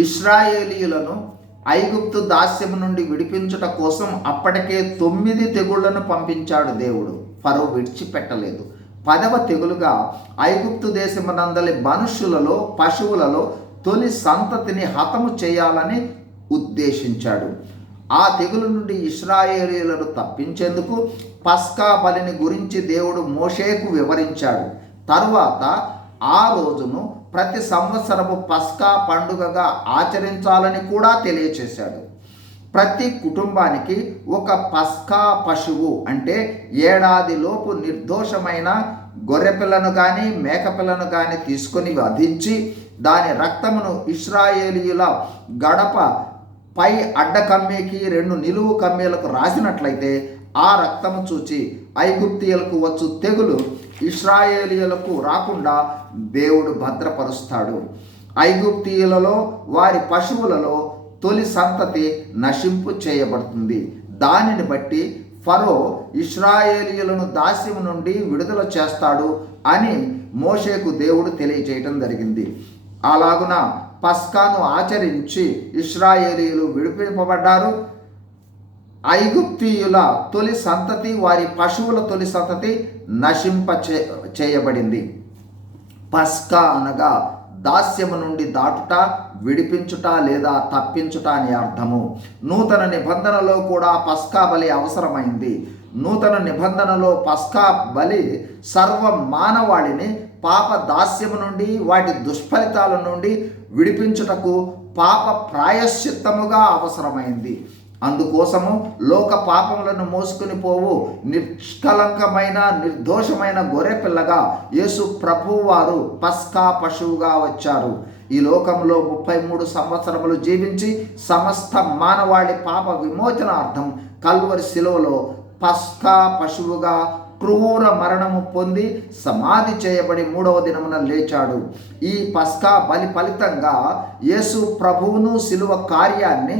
ఇస్రాయేలీయులను ఐగుప్తు దాస్యము నుండి విడిపించుట కోసం అప్పటికే తొమ్మిది తెగుళ్ళను పంపించాడు దేవుడు. ఫరో విడిచిపెట్టలేదు. పదవ తెగులుగా ఐగుప్తు దేశమునందలి మనుషులలో పశువులలో తొలి సంతతిని హతము చేయాలని ఉద్దేశించాడు. ఆ తెగులు నుండి ఇస్రాయేలీలను తప్పించేందుకు పస్కా బలిని గురించి దేవుడు మోషేకు వివరించాడు. తరువాత ఆ రోజును ప్రతి సంవత్సరము పస్కా పండుగగా ఆచరించాలని కూడా తెలియచేశాడు. ప్రతి కుటుంబానికి ఒక పస్కా పశువు అంటే ఏడాదిలోపు నిర్దోషమైన గొర్రెపిల్లను కానీ మేకపిల్లను కానీ తీసుకొని వధించి దాని రక్తమును ఇస్రాయేలీయుల గడప పై అడ్డ కమ్మేకి రెండు నిలువు కమ్మేలకు రాసినట్లయితే ఆ రక్తము చూచి ఐగుప్తియులకు వచ్చు తెగులు ఇస్రాయేలీలకు రాకుండా దేవుడు భద్రపరుస్తాడు. ఐగుప్తీయులలో వారి పశువులలో తొలి సంతతి నశింపు చేయబడుతుంది. దానిని బట్టి ఫరో ఇస్రాయేలీయులను దాస్యం నుండి విడుదల చేస్తాడు అని మోషేకు దేవుడు తెలియజేయటం జరిగింది. అలాగున పస్కాను ఆచరించి ఇస్రాయేలీలు విడిపింపబడ్డారు. ఐగుప్తీయుల తొలి సంతతి వారి పశువుల తొలి సంతతి నశింప చే చేయబడింది. పస్కా అనగా దాస్యము నుండి దాటుట విడిపించుట లేదా తప్పించుట అని అర్థము. నూతన నిబంధనలో కూడా పస్కా బలి అవసరమైంది. నూతన నిబంధనలో పస్కా బలి సర్వ మానవాళిని పాప దాస్యము నుండి వాటి దుష్ఫలితాల నుండి విడిపించుటకు పాప ప్రాయశ్చిత్తముగా అవసరమైంది. అందుకోసము లోక పాపములను మోసుకుని పోవు. నిష్కలంకమైన నిర్దోషమైన గొర్రె పిల్లగా యేసు ప్రభువారు పస్కా పశువుగా వచ్చారు. ఈ లోకంలో ముప్పై మూడు సంవత్సరములు జీవించి సమస్త మానవాళి పాప విమోచనార్థం కల్వరి శిలువలో పస్కా పశువుగా క్రూర మరణము పొంది సమాధి చేయబడి మూడవ దినమున లేచాడు. ఈ పస్కా బలి ఫలితంగా యేసు ప్రభువును శిలువ కార్యాన్ని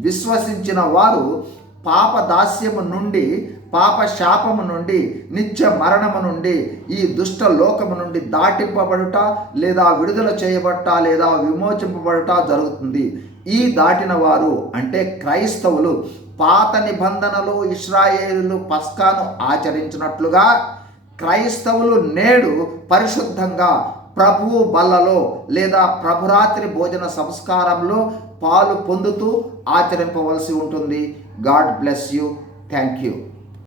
విశ్వసించిన వారు పాప దాస్యము నుండి పాప శాపము నుండి నిత్య మరణము నుండి ఈ దుష్ట లోకము నుండి దాటింపబడుట లేదా విడుదల చేయబట్ట లేదా విమోచింపబడుట జరుగుతుంది. ఈ దాటిన వారు అంటే క్రైస్తవులు పాత నిబంధనలు ఇస్రాయేలు పస్కాను ఆచరించినట్లుగా క్రైస్తవులు నేడు పరిశుద్ధంగా ప్రభువు బల్లలో లేదా ప్రభురాత్రి భోజన సంస్కారంలో పాలు పొందుతూ ఆచరింపవలసి ఉంటుంది. God bless you. Thank you